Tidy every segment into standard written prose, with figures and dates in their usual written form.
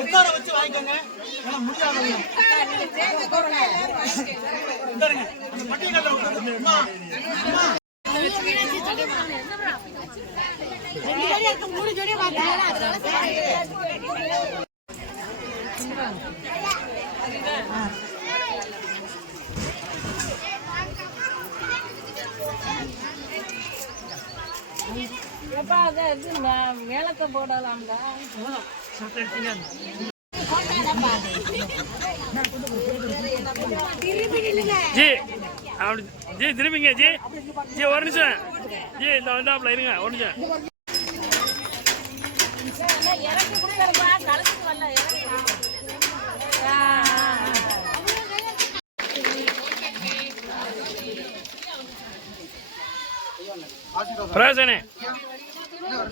உட்கார வச்சு வாங்கிக்கோங்க. முடியாது மேலத்தை போடலாம்டா. ஜி அப்படி ஜி திரும்பிங்க ஜி ஜி ஒரு நிமிஷம் ஜி இந்த வந்தாப்புல இருங்க ஒரு நிமிஷம். இறக்கி கொடுக்கறப்பா கலந்துக்கு வரல பிரயோசனே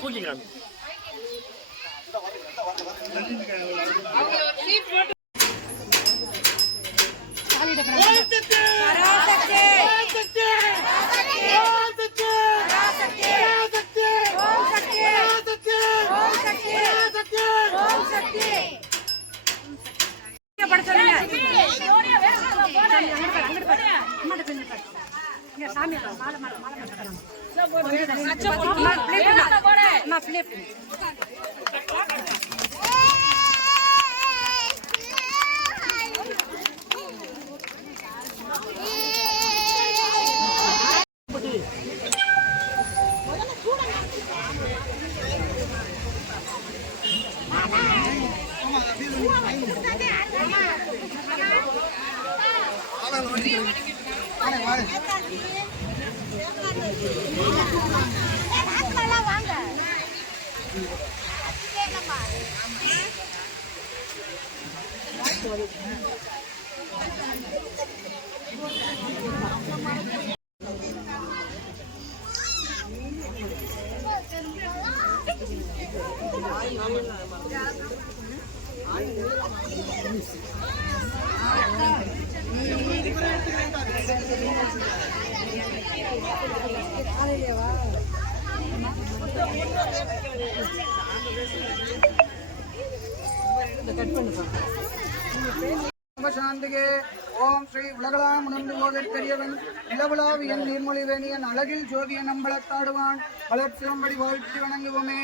கூட்டிங்க. சாந்திகே ஓம் ஸ்ரீ உலகலாம் உணர்ந்து போதற்கரியவன் நிலவுலாவியன் நீர்மொழிவேணியன் அழகில் ஜோதியன் அம்பலத்தாடுவான் வளர்ச்சியம்படி வாழ்த்தி வணங்குவோமே.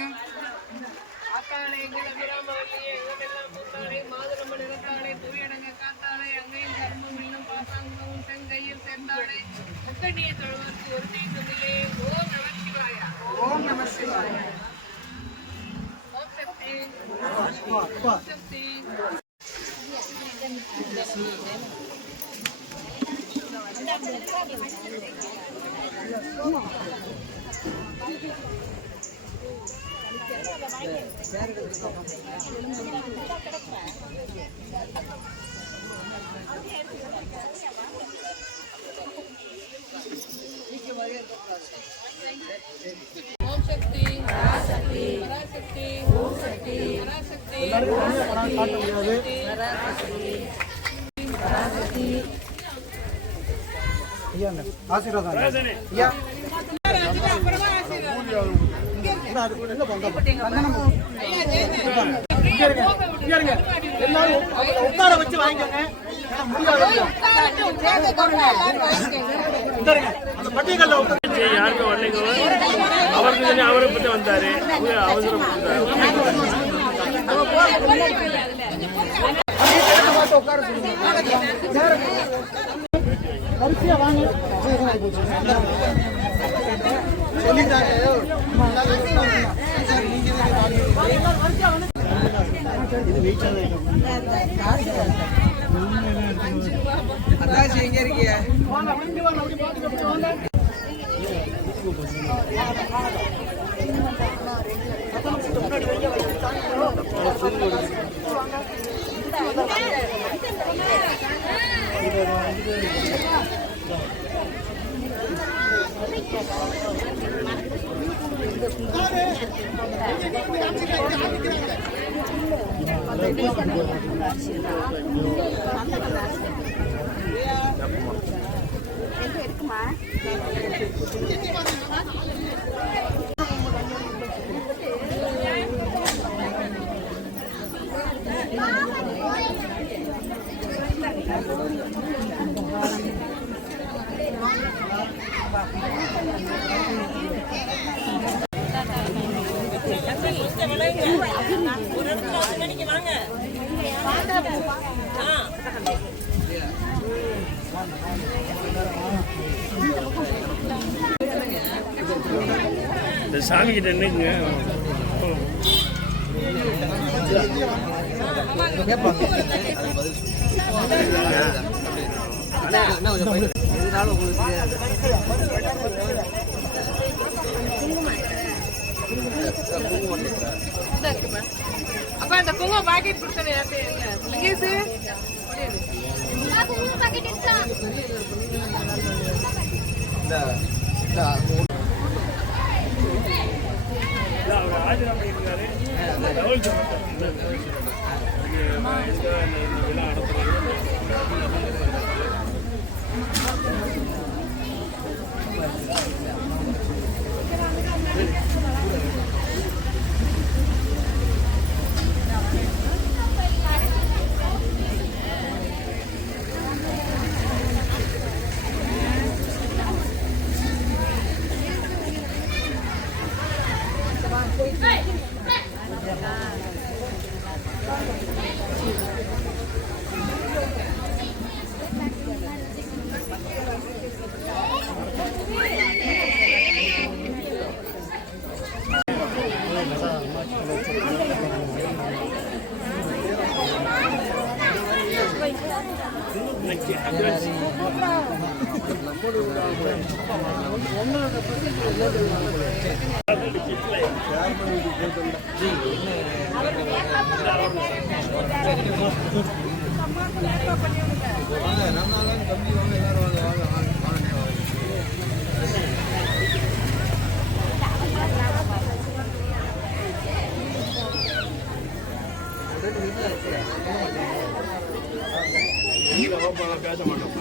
ஓம் நம சிவாய. ஓம் சக்தி பராசக்தி பராசக்தி ஓம் சக்தி பராசக்தி பராசக்தி ஆசீர்வாதம் ஐயா. உட்கார வச்சு வாங்கிக்கோங்க. யாருமே வரலைங்க. அவருக்கு அவரை பற்றி வந்தாரு அவசரம் எங்க இருக்கீங்க? இந்த சாமி கிட்ட நின்னுங்க. அப்ப அந்த குங்குமம் பாக்கெட் கொடுத்தேன் லிங்கேஷ் அவர் ஆஜராக இருக்காரு. தகவல் சொல்லப்பட்டார். விழா நடத்துறது பேச மாட்டோம்.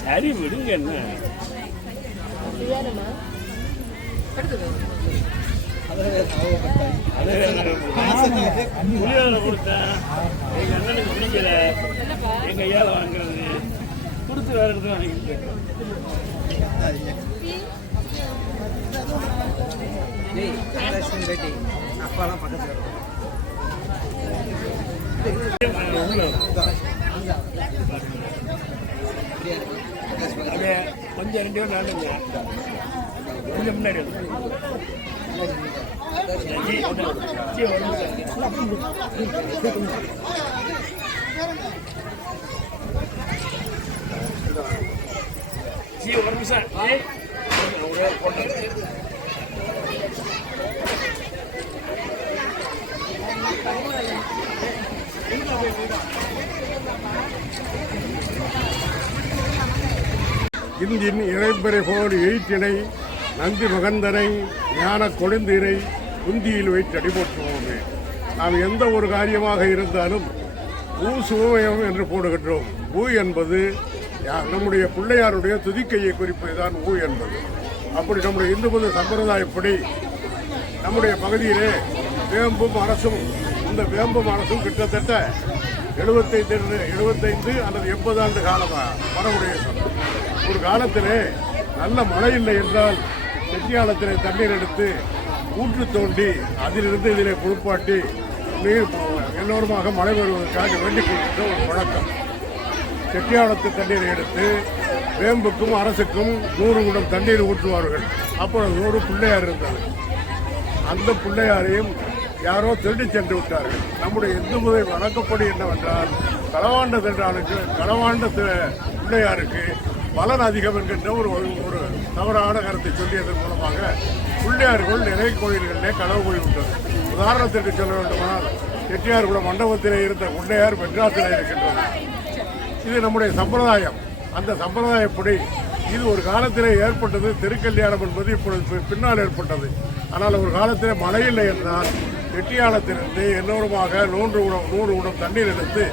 சரி விடுங்க. என்ன புளியோதரை கொடுத்தேன். எங்க அண்ணனுக்கு பிடிக்கல. எங்க ஐயால வாங்குறது கொடுத்து வேற இடத்துல வாங்கிட்டு போயிட்டோம். அப்பாலாம் பக்கத்துல கொஞ்சம் 2 பேர் நாளுங்க கொஞ்சம் முன்னாடி ஒரு நிமிஷம் இந்தின் இறைப்பறை போல் எயிற்றினை நந்தி மகந்தனை ஞான கொழுந்தினை குந்தியில் வைத்து அடிபோற்றுவோமே. நாம் எந்த ஒரு காரியமாக இருந்தாலும் பூ சுவயம் என்று போடுகின்றோம். பூ என்பது நம்முடைய பிள்ளையாருடைய துதிக்கையை குறிப்பதுதான் பூ என்பது. அப்படி நம்முடைய இந்து மத சம்பிரதாயப்படி நம்முடைய பகுதியிலே வேம்பும் அரசும் இந்த வேம்பும் அரசும் கிட்டத்தட்ட 75 அல்லது 80 ஆண்டு காலமாக வரவுடைய ஒரு காலத்திலே நல்ல மழை இல்லை என்றால் செட்டியாளத்திலே தண்ணீர் எடுத்து ஊற்று தோண்டி அதிலிருந்து இதிலே குளிப்பாட்டி நீர் எல்லோருமாக மழை வருவதற்காக வேண்டிக் கொள்கின்ற ஒரு வழக்கம். செட்டியாளத்து தண்ணீரை எடுத்து வேம்புக்கும் அரசுக்கும் 100 குடம் தண்ணீர் ஊற்றுவார்கள். அப்பொழுது ஒரு பிள்ளையார் இருந்தது. அந்த பிள்ளையாரையும் யாரோ திருடி சென்று விட்டார்கள். நம்முடைய இந்து முறை வழக்கப்படி என்னவென்றால் களவாண்ட திருடாளுக்கு களவாண்ட பிள்ளையாருக்கு பலன் அதிகம் என்கின்ற ஒரு தவறான கருத்தை சொல்லியதன் மூலமாக பிள்ளையார்கள் நிறைய கோயில்களிலே களவு போய்விட்டது. உதாரணத்திற்கு சொல்ல வேண்டுமானால் செட்டியார்குளம் மண்டபத்திலே இருந்த பிள்ளையார் மெட்ராஸில் இருக்கின்றது. இது நம்முடைய சம்பிரதாயம். அந்த சம்பிரதாயப்படி இது ஒரு காலத்திலே ஏற்பட்டது. திருக்கல்யாணம் என்பது இப்பொழுது பின்னால் ஏற்பட்டது. ஆனால் ஒரு காலத்திலே மழை இல்லை என்றால் செட்டியாளத்திலிருந்து எல்லோருமாக 100 குடம் தண்ணீர் எடுத்து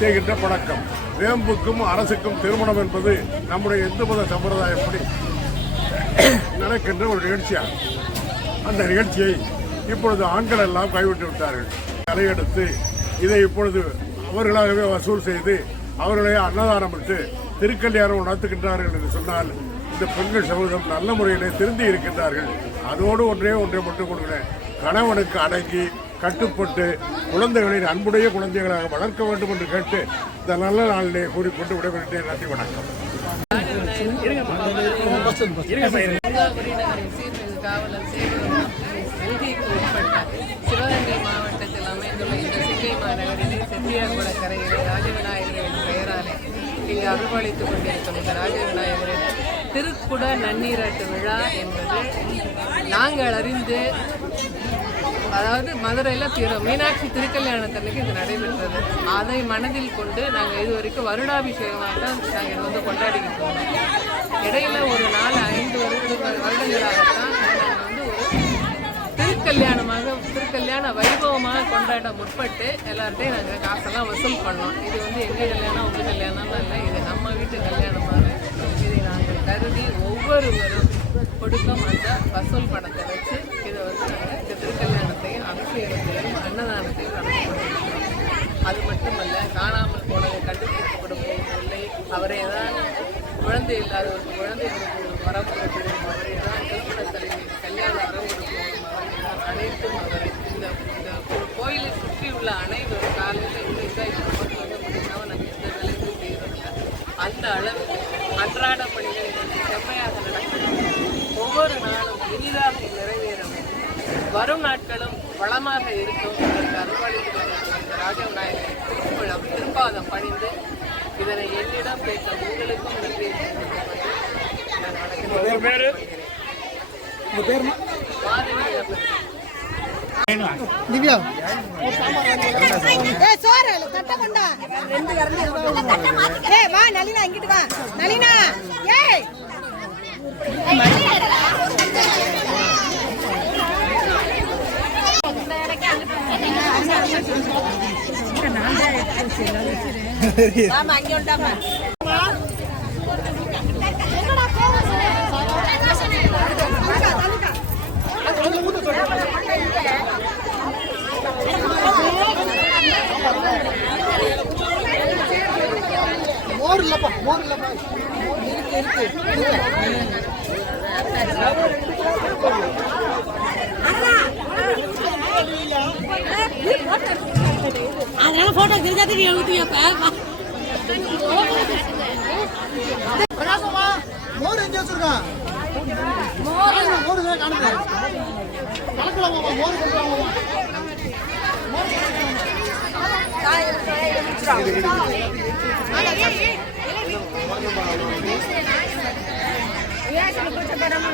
செய்கின்ற பழக்கம். வேம்புக்கும் அரசுக்கும் திருமணம் என்பது நம்முடைய இந்து மத சம்பிரதாயப்படி நடக்கின்ற ஒரு நிகழ்ச்சியாகும். அந்த நிகழ்ச்சியை இப்பொழுது ஆண்கள் எல்லாம் கைவிட்டு விட்டார்கள். தலையெடுத்து இதை இப்பொழுது அவர்களாகவே வசூல் செய்து அவர்களே அன்னதானம் விட்டு திருக்கல்யாணம் நடத்துகின்றார்கள் என்று சொன்னால் இந்த பெண்கள் சமூகம் நல்ல முறையிலே திருந்தி இருக்கின்றார்கள். அதோடு ஒன்றை மட்டும் கொடுக்கிறேன். கணவனுக்கு அடங்கி கட்டுப்பட்டு குழந்தைகளின் அன்புடைய குழந்தைகளாக வளர்க்க வேண்டும் என்று கேட்டு இந்த நல்ல நாளிலே கூறிக்கொண்டு விடைபெறுகிறேன். நன்றி, வணக்கம். காவலர் சேவைக்கு உட்பட்ட சிவகங்கை மாவட்டத்தில் அமைந்துள்ள இந்த சிங்கை மாநகரிலே செட்டியார்குள கரையிலே ராஜவிநாயகரின் பெயராலே இங்கு அருள்பாலித்துக் கொண்டிருக்கும் இந்த ராஜவிநாயகரின் திருக்குட நன்னீராட்டு விழா என்பது நாங்கள் அறிந்து, அதாவது மதுரையில் மீனாட்சி திருக்கல்யாணத்தன்னைக்கு இது நடைபெற்றது. அதை மனதில் கொண்டு நாங்கள் இது வரைக்கும் வருடாபிஷேகமாக தான் நாங்கள் வந்து கொண்டாடிக்கிட்டு போனோம். இடையில ஒரு 4-5 வருடங்களாகத்தான் நாங்கள் வந்து ஒரு திருக்கல்யாண வைபவமாக கொண்டாட முற்பட்டு எல்லார்ட்டையும் நாங்கள் காசெல்லாம் வசூல் பண்ணோம். இது வந்து எங்கள் கல்யாணம் உங்கள் கல்யாணம்லாம் இல்லை, இது நம்ம வீட்டு கல்யாணமாக இதை நாங்கள் கருதி ஒவ்வொருவரும் கொடுக்கும் அந்த வசூல் பணத்தை வச்சு இதை வந்து நாங்கள் இந்த திருக்கல்யாணத்தையும் அபிஷேகத்தையும் அன்னதானத்தையும் நடத்தி கொண்டிருக்கிறோம். அது மட்டுமல்ல, காணாமல் போனதை கண்டுபிடித்து கொடுப்போம் இல்லை, அவரே தான் குழந்தை இல்லாதவருக்கு குழந்தை கொடுப்போம், வரம் கொடுப்போம், அவரே தான் திருமணத்தலைமை கல்யாண வரம் கொடுப்போம், அவரே தான் அனைத்தும் அவரை. இந்த கோயிலை சுற்றியுள்ள அனைவரும் காலையில் இன்னைக்கு வந்து முடிக்காம நாங்கள் எந்த வேலைக்கும் செய்வதில்லை. அந்த அளவுக்கு அன்றாட பணிகள் செம்மையாக நடக்கும். ஒவ்வொரு நாளும் இனிதாக நிறைவேறும். வரும் நாட்களும் வளமாக இருக்கும். அருள்பாலித்து இந்த ராஜவிநாயகரின் திருப்புழம் திருப்பாதம் பணிந்து இதனை என்னிடம் பேச உங்களுக்கும் நன்றி திவ்யா வா நளினா, இங்கிட்டு வா நளினா. ஆமா அங்க உண்டாமா மோர் இல்லப்பா, மோர் இல்லப்பா, இருக்கு அதனால போட்டோ தெரிஞ்சாதே நீ எழுதியப்ப மோர் எங்க வச்சிருக்கான்? மோர் காணுங்க. கலக்கலாமா மோர் கொடுக்கலாமா?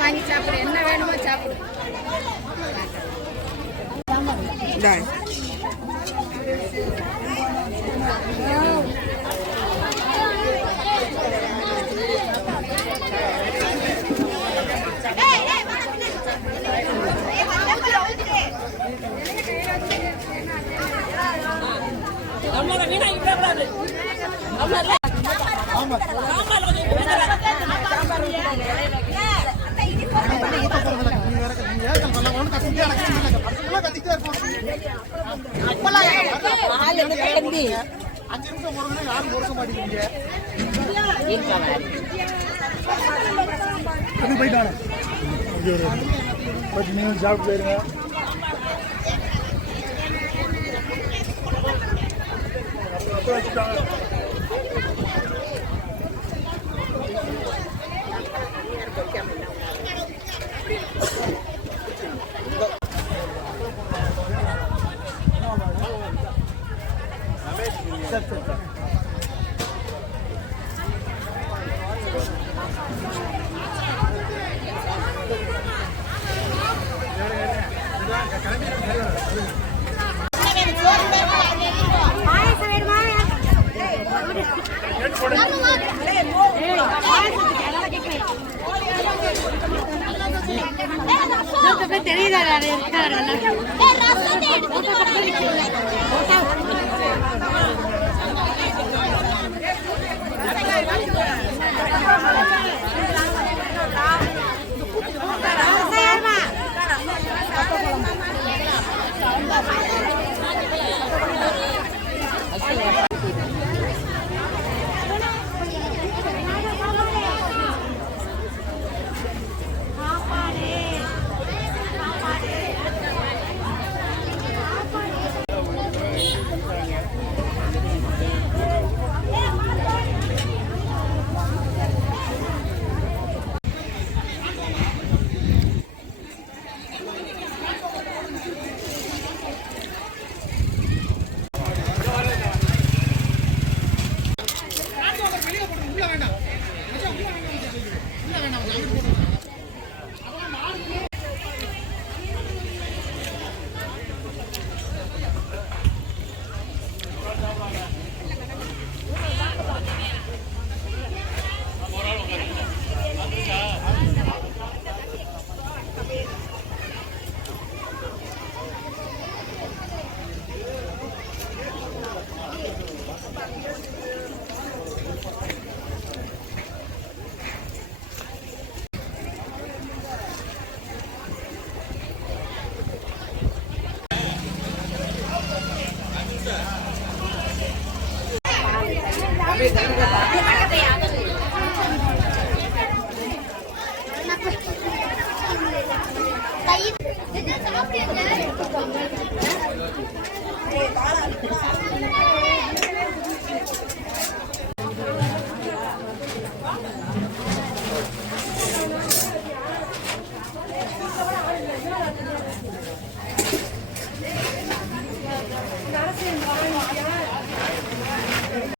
வாங்கி சாப்பிடு, என்ன வேணுமோ சாப்பிடு. சாப்பிட்டு போயிருங்க. பாயசம் வேணுமா? தெரியுதா சாப்பிட்டு